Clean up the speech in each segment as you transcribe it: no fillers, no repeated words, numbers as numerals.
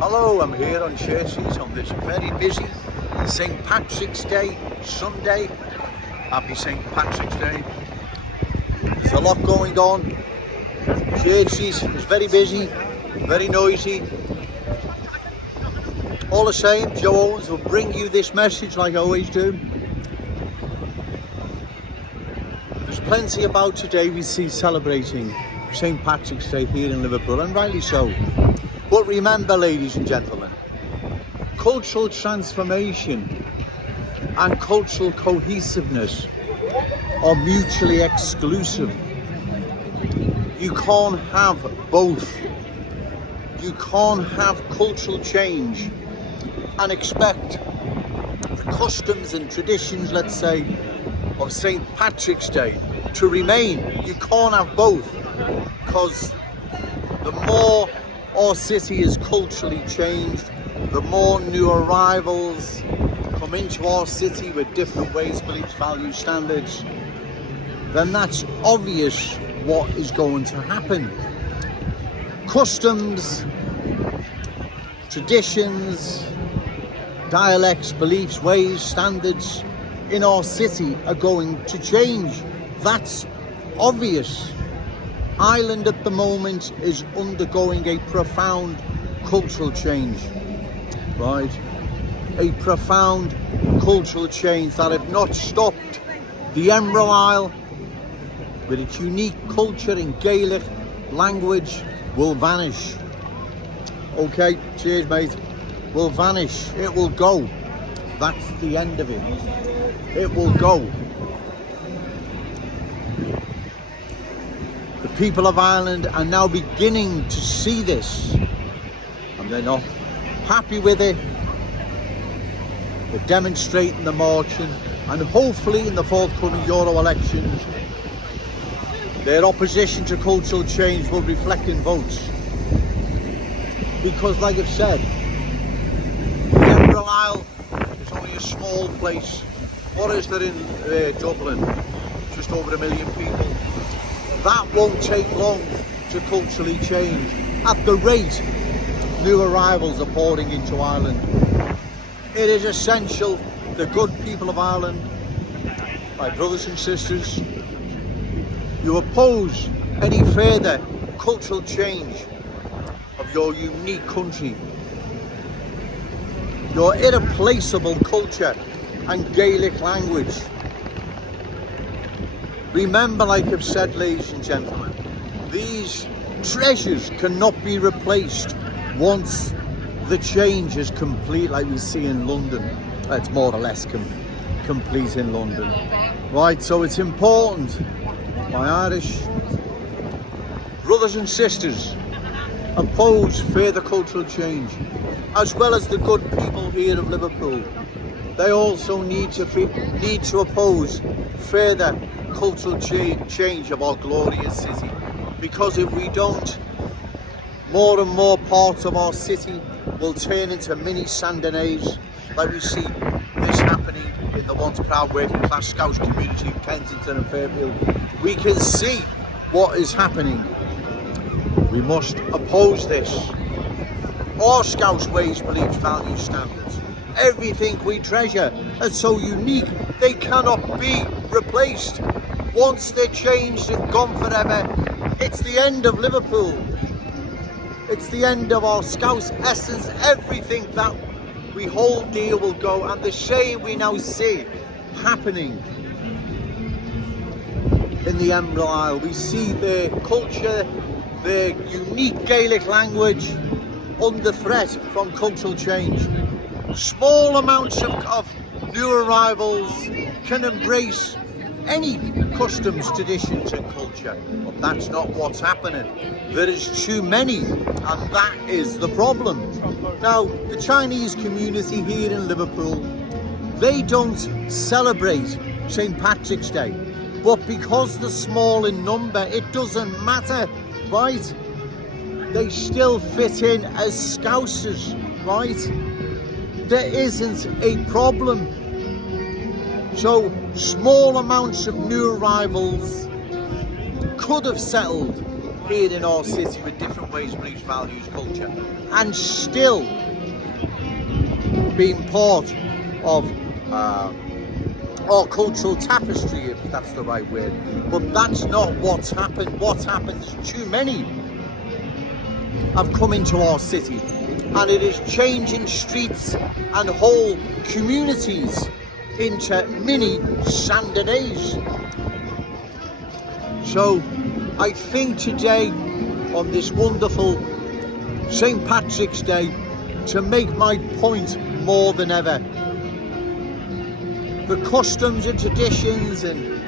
Hello, I'm here on Churches on this very busy St. Patrick's Day Sunday. Happy St. Patrick's Day. There's a lot going on. Churches is very busy, very noisy. All the same, Joe Owens will bring you this message like I always do. There's plenty about today we see celebrating St. Patrick's Day here in Liverpool, and rightly so. But remember, ladies and gentlemen, cultural transformation and cultural cohesiveness are mutually exclusive. You can't have both. You can't have cultural change and expect the customs and traditions, let's say, of St. Patrick's Day to remain. You can't have both, because the more our city is culturally changed, the more new arrivals come into our city with different ways, beliefs, values, standards, then that's obvious what is going to happen. Customs, traditions, dialects, beliefs, ways, standards in our city are going to change. That's obvious. Ireland at the moment is undergoing a profound cultural change, right? A profound cultural change that, if not stopped, the Emerald Isle, with its unique culture in Gaelic language, will vanish. Okay, cheers mate. Will vanish. It will go. That's the end of it. It will go. The people of Ireland are now beginning to see this, and they're not happy with it. They're demonstrating, they're marching, and hopefully in the forthcoming Euro elections, their opposition to cultural change will reflect in votes. Because, like I've said, the Emerald Isle is only a small place. What is there in Dublin? Just over 1 million people. That won't take long to culturally change at the rate new arrivals are pouring into Ireland. It is essential, the good people of Ireland, my brothers and sisters, you oppose any further cultural change of your unique country, your irreplaceable culture and Gaelic language. Remember, like I've said, ladies and gentlemen, these treasures cannot be replaced once the change is complete, like we see in London. It's more or less complete in London. Right, so it's important, my Irish brothers and sisters, oppose further cultural change, as well as the good people here of Liverpool. They also need to oppose further cultural change of our glorious city, because if we don't, more and more parts of our city will turn into mini Saint-Denis, like we see this happening in the once proud working class Scouse community of Kensington and Fairfield. We can see what is happening. We must oppose this. Our Scouse ways, beliefs, values, standards, everything we treasure is so unique, they cannot be replaced. Once they're changed and gone forever, it's the end of Liverpool. It's the end of our Scouse essence. Everything that we hold dear will go, and the same we now see happening in the Emerald Isle. We see their culture, their unique Gaelic language under threat from cultural change. Small amounts of new arrivals can embrace any customs, traditions and culture, but that's not what's happening. There is too many, and that is the problem. Now, the Chinese community here in Liverpool, they don't celebrate St. Patrick's Day, but because they're small in number, it doesn't matter, right? They still fit in as Scousers, right? There isn't a problem. So small amounts of new arrivals could have settled here in our city with different ways, beliefs, values, culture, and still being part of our cultural tapestry, if that's the right word. But that's not what's happened. What's happened is too many have come into our city, and it is changing streets and whole communities into mini Sandonais. So I think today, on this wonderful St. Patrick's Day, to make my point more than ever, the customs and traditions and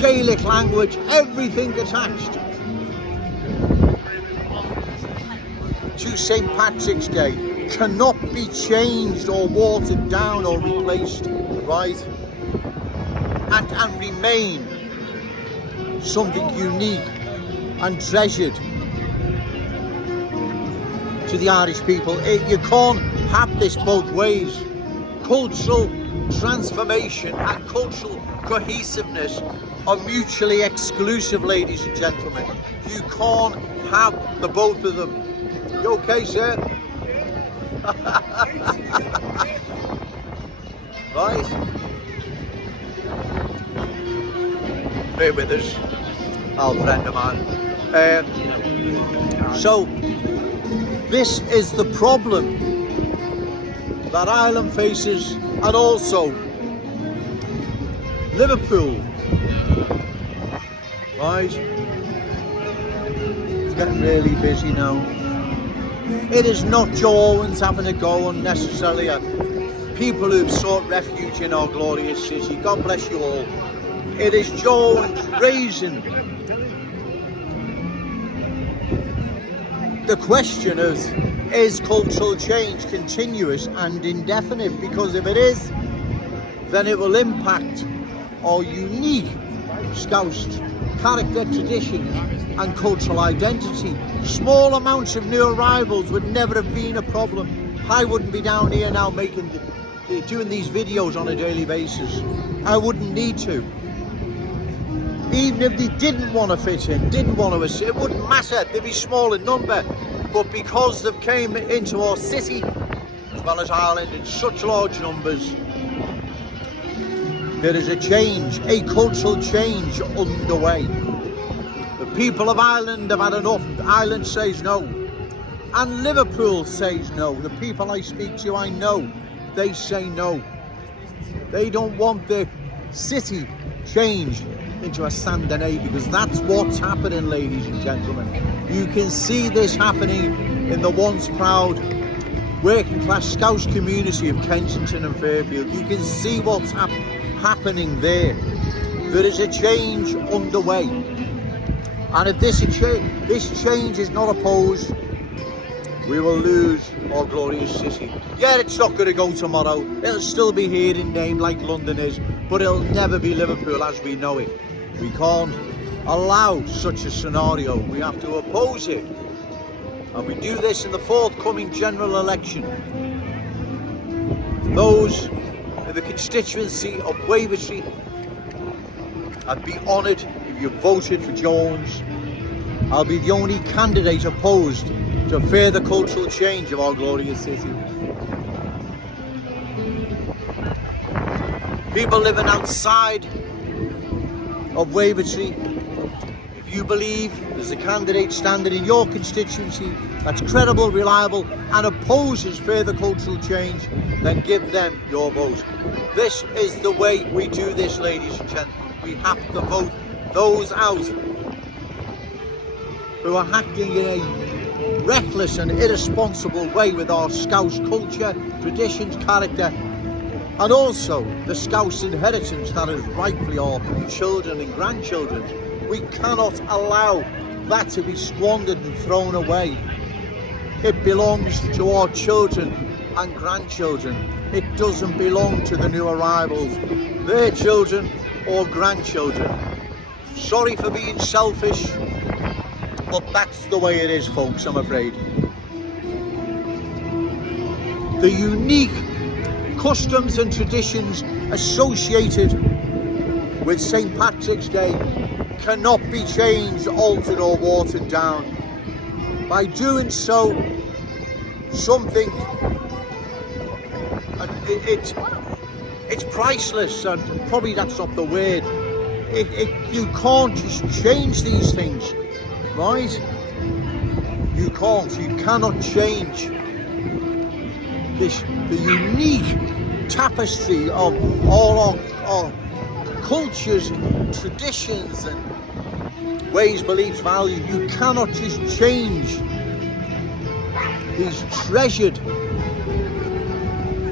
Gaelic language, everything attached to St. Patrick's Day cannot be changed or watered down or replaced, right? And remain something unique and treasured to the Irish people. You can't have this both ways. Cultural transformation and cultural cohesiveness are mutually exclusive, ladies and gentlemen. You can't have the both of them. You okay, sir? Right? Bear with us, our friend of mine. So, this is the problem that Ireland faces, and also Liverpool. Right? It's getting really busy now. It is not Joe Owens having a go unnecessarily at people who've sought refuge in our glorious city. God bless you all. It is Joe Owens raising the question of, is cultural change continuous and indefinite? Because if it is, then it will impact our unique Scouse character, traditions and cultural identity. Small amounts of new arrivals would never have been a problem. I wouldn't be down here now doing these videos on a daily basis. I wouldn't need to. Even if they didn't want to fit in, didn't want to assist, it wouldn't matter. They'd be small in number. But because they've came into our city, as well as Ireland, in such large numbers, there is a change, a cultural change underway. The people of Ireland have had enough. Ireland says no. And Liverpool says no. The people I speak to, I know, they say no. They don't want the city changed into a Sandonais, because that's what's happening, ladies and gentlemen. You can see this happening in the once proud working class Scouse community of Kensington and Fairfield. You can see what's happening there. There is a change underway, and if this change is not opposed, we will lose our glorious city. Yeah, it's not going to go tomorrow. It'll still be here in name like London is, but it'll never be Liverpool as we know it. We can't allow such a scenario. We have to oppose it. And we do this in the forthcoming general election. Those in the constituency of Wavertree, I'd be honoured if you voted for Jones. I'll be the only candidate opposed to further cultural change of our glorious city. People living outside of Wavertree, if you believe there's a candidate standing in your constituency that's credible, reliable and opposes further cultural change, then give them your vote. This is the way we do this, ladies and gentlemen. We have to vote those out who are acting in a reckless and irresponsible way with our Scouse culture, traditions, character, and also the Scouse inheritance that is rightfully our children and grandchildren. We cannot allow that to be squandered and thrown away. It belongs to our children and grandchildren. It doesn't belong to the new arrivals, their children or grandchildren. Sorry for being selfish, but that's the way it is, folks, I'm afraid. The unique customs and traditions associated with St. Patrick's Day cannot be changed, altered or watered down. By doing so, something, and it's priceless, and probably that's not the word. You can't just change these things, right? You cannot change the unique tapestry of all our cultures, traditions and ways, beliefs, values. You cannot just change these treasured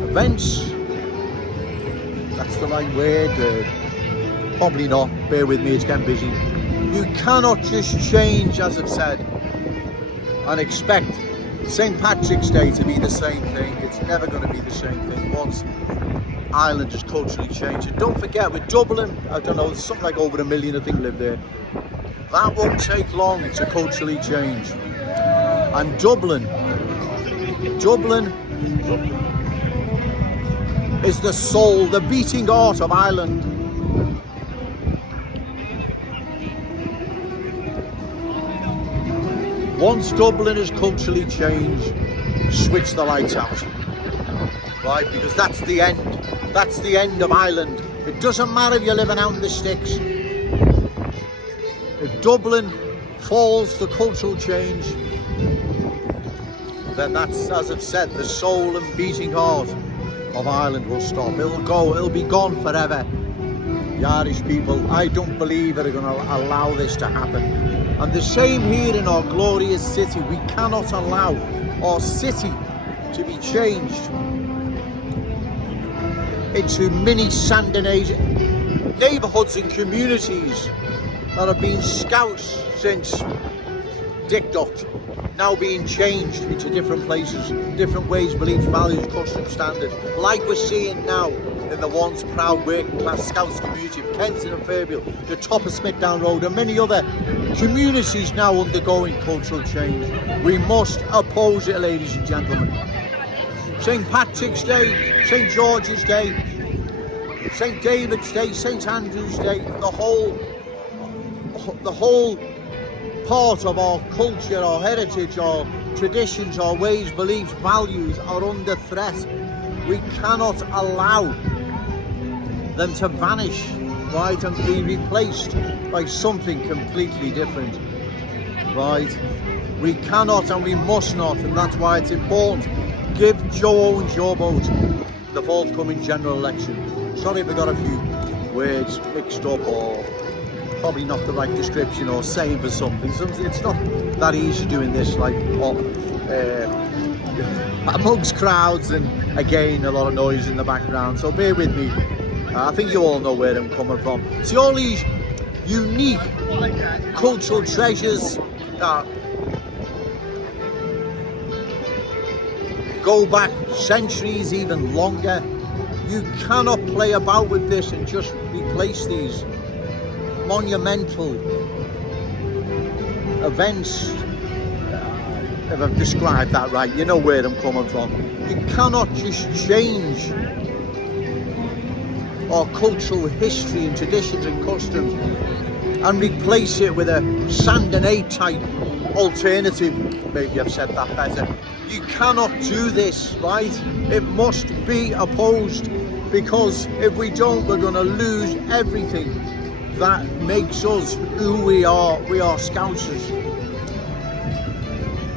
events. That's the right word. Probably not. Bear with me, it's getting busy. You cannot just change, as I've said, and expect St. Patrick's Day to be the same thing. It's never going to be the same thing once Ireland has culturally changed. And don't forget, with Dublin, I don't know, something like over 1 million, I think, live there. That won't take long to culturally change. And Dublin is the soul, the beating heart of Ireland. Once Dublin is culturally changed, switch the lights out, right? Because that's the end. That's the end of Ireland. It doesn't matter if you're living out in the sticks. If Dublin falls to cultural change, then that's, as I've said, the soul and beating heart of Ireland will stop. It'll be gone forever. The Irish people, I don't believe, are going to allow this to happen. And the same here in our glorious city. We cannot allow our city to be changed into mini Scandinavian neighbourhoods and communities that have been scouts since Dick Dot, now being changed into different places, different ways, beliefs, values, customs, standards, like we're seeing now in the once proud working class Scouts community of Kenton and Fairfield, the top of Smithdown Road, and many other communities now undergoing cultural change. We must oppose it, ladies and gentlemen. St. Patrick's Day, St. George's Day, St. David's Day, St. Andrew's Day, the whole part of our culture, our heritage, our traditions, our ways, beliefs, values are under threat. We cannot allow them to vanish, right, and be replaced by something completely different, right? We cannot and we must not, and that's why it's important. Give Joe Owens your vote in the forthcoming general election. Sorry if I got a few words mixed up or probably not the right description or saying for something. It's not that easy doing this, like amongst crowds, and again a lot of noise in the background, so bear with me. I think you all know where I'm coming from. See, all these unique cultural treasures that go back centuries, even longer. You cannot play about with this and just replace these monumental events. If I've described that right, you know where I'm coming from. You cannot just change our cultural history and traditions and customs and replace it with a sand and egg type alternative. Maybe I've said that better. You cannot do this, right? It must be opposed, because if we don't, we're going to lose everything that makes us who we are. We are Scousers.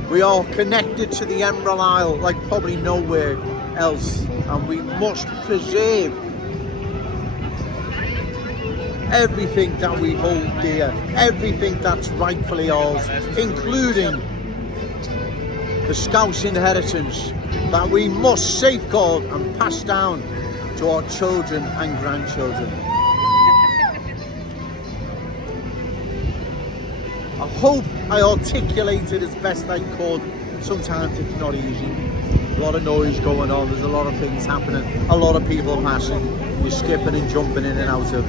We are connected to the Emerald Isle like probably nowhere else, and we must preserve everything that we hold dear, everything that's rightfully ours, including the Scouse inheritance that we must safeguard and pass down to our children and grandchildren. I hope I articulated as best I could. Sometimes it's not easy. A lot of noise going on, there's a lot of things happening, a lot of people passing, you're skipping and jumping in and out of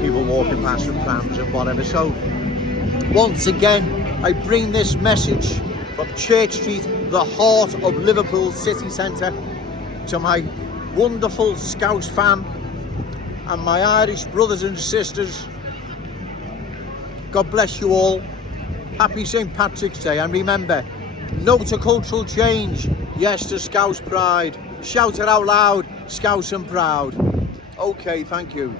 people walking past with prams and whatever. So once again, I bring this message from Church Street, the heart of Liverpool city centre, to my wonderful Scouse fam and my Irish brothers and sisters. God bless you all. Happy St. Patrick's Day, and remember, no to cultural change, yes to Scouse pride. Shout it out loud, Scouse and proud. Okay, thank you.